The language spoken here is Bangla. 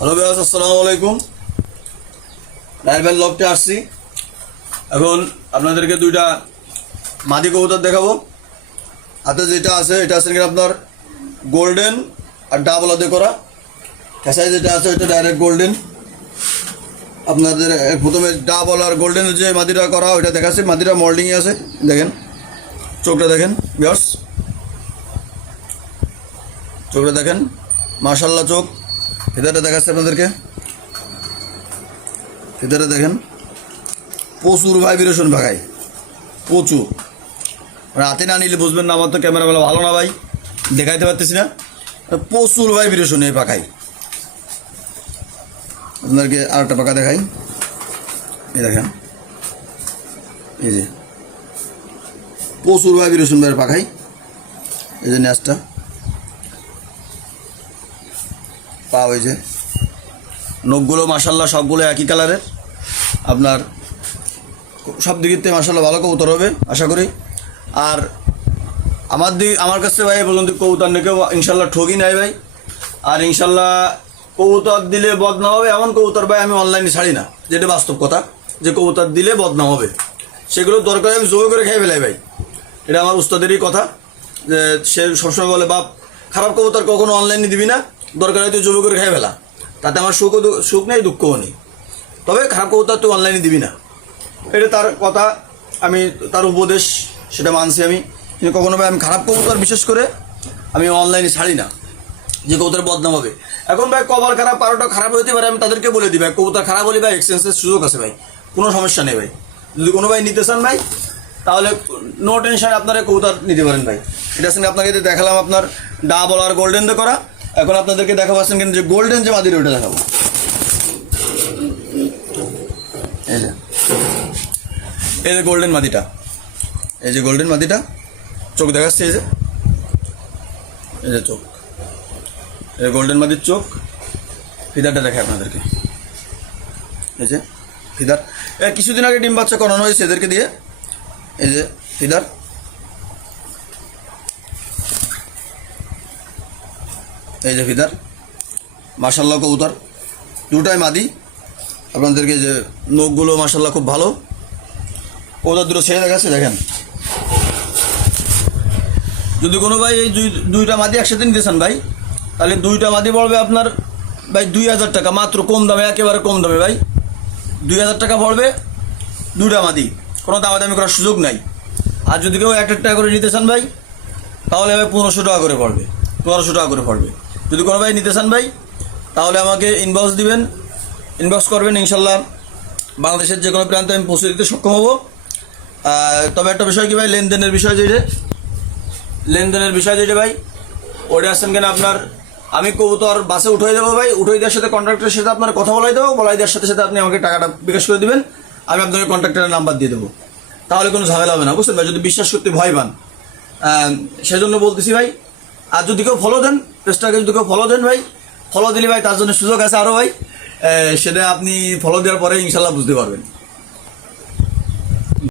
হ্যালো ভাই আসসালামু আলাইকুম। রাইবেল লফটে আসছি। এখন আপনাদেরকে দুইটা মাদি কবুতর দেখাবো। হাতে যেটা আছে, এটা আছে আপনার গোল্ডেন আর ডাবল হাতে করা। খেসায় যেটা আছে, ওইটা ডাইরেক্ট গোল্ডেন। আপনাদের প্রথমে ডাবল আর গোল্ডেনের যে মাদিটা করা, ওইটা দেখাচ্ছি। মাদিটা মল্ডিংয়ে আছে, দেখেন। চোখটা দেখেন বিয়ার্স চোখটা দেখেন। মার্শাল্লাহ চোখ। ফিদারটা দেখাচ্ছে আপনাদেরকে। ফিদারটা দেখেন। প্রচুর ভাইব্রেশন ভাগাই। প্রচুর। রাতে না নিলে বুঝবেন না, আমার তো ক্যামেরা বেলা ভালো না ভাই। দেখাইতে পারতেছি না। প্রচুর ভাইব্রেশন এই পাখাই। আপনাদেরকে আর একটা পাখা দেখাই। এই দেখেন। এই যে। প্রচুর ভাইব্রেশন ভাইয়ের পাখাই। এই যে ন্যাসটা পা হয়েছে। নখগুলো মাসাল্লাহ সবগুলো একই কালারের। আপনার সব দিকের থেকে মাসাল্লাহ ভালো কবুতর হবে, আশা করি। আর আমার দিক আমার কাছে ভাই বলুন কবুতর নেকেও ইনশাল্লাহ ঠকি নাই ভাই। আর ইনশাল্লাহ কবুতর দিলে বদনাম হবে, এমন কবুতর ভাই আমি অনলাইনে ছাড়ি না। যেটা বাস্তব কথা, যে কবুতর দিলে বদনাম হবে। সেগুলো দরকার আমি জোর করে খেয়ে ফেলাই ভাই। এটা আমার উস্তাদেরই কথা, যে সে সবসময় বলে, বাপ খারাপ কবুতর কখনো অনলাইনে দিবি না। দরকার হয়তো জোর করে খেয়ে ফেলা। তাতে আমার সুখ সুখ নেই দুঃখও নেই। তবে খারাপ কবুতর তুই অনলাইনে দিবি না। এটা তার কথা, আমি তার উপদেশ, সেটা মানছি আমি। কিন্তু কখনো ভাই, আমি খারাপ কবুতর বিশেষ করে আমি অনলাইনে ছাড়ি না। যে কবুতর বদনাম হবে। এখন ভাই কবার খারাপ বারোটা খারাপ হতে পারে, আমি তাদেরকে বলে দিই ভাই। কবুতর খারাপ হলে ভাই এক্সচেঞ্জের সুযোগ আছে ভাই। কোনো সমস্যা নেই ভাই। যদি কোনো ভাই নিতে চান ভাই, তাহলে নো টেনশন আপনারা কবুতর নিতে পারেন ভাই। এটা সঙ্গে আপনাকে দেখালাম আপনার ডাবল আর গোল্ডেন দিয়ে করা, এখন আপনাদেরকে দেখাবো আসছেন কিন্তু যে গোল্ডেন যে মাদির ওটা দেখাবো। এই যে এই যে গোল্ডেন মাদিটা, এই যে গোল্ডেন মাদিটা, চোখ দেখাচ্ছে এই যে এই যে চোখ, এই গোল্ডেন মাদির চোখ, ফিদারটা দেখায় আপনাদেরকে। এই যে, ফিদার কিছুদিন আগে ডিম বাচ্চা করানো হয়েছে এদেরকে দিয়ে, এই যে ফিদার। এই যে ফিদার। মার্শাল্লাহ কবুতর। দুটাই মাদি। আপনাদেরকে যে নখগুলো মার্শাল্লাহ খুব ভালো। কবুতর দুটো ছেড়ে দেখাচ্ছে, দেখেন। যদি কোনো ভাই এই দুই, দুইটা মাদি একসাথে নিতে চান ভাই, তাহলে দুইটা মাদি পড়বে আপনার ভাই দুই হাজার টাকা, মাত্র কম দামে, একেবারে কম দামে ভাই। দুই হাজার টাকা পড়বে দুইটা মাদি। কোনো দামাদামি করার সুযোগ নাই। আর যদি কেউ এক টাকা করে নিতে চান ভাই, তাহলে ভাই পনেরোশো টাকা করে পড়বে। পনেরোশো টাকা করে পড়বে। যদি কোনো ভাই নিতে চান ভাই, তাহলে আমাকে ইনবক্স দিবেন। ইনবক্স করবেন, ইনশাল্লাহ বাংলাদেশের যে কোনো প্রান্তে আমি পৌঁছে দিতে সক্ষম হব। তবে একটা বিষয় কি ভাই, লেনদেনের বিষয় যেটা? লেনদেনের বিষয় যেটা ভাই ওটা আসছেন কেন আপনার? আমি কবুতর বাসে উঠাই দেবো ভাই উঠাই দেওয়ার সাথে কন্ট্রাক্টরের সাথে আপনার কথা বলাই দেবো বলাই দেওয়ার সাথে সাথে আপনি আমাকে টাকাটা বিকাশ করে দেবেন, আমি আপনাকে কন্ট্রাক্টরের নাম্বার দিয়ে দেবো। তাহলে কোনো ঝামেলা হবে না, বুঝছেন ভাই? যদি বিশ্বাস করতে ভয় পান। সেজন্য বলতেছি ভাই, আর যদি কেউ ফলো দেন পেজটাকে যদি কেউ ফলো দেন ভাই ফলো দিলে ভাই তার জন্য সুযোগ আছে আরও ভাই। সেটা আপনি ফলো দেওয়ার পরে ইনশাল্লাহ বুঝতে পারবেন।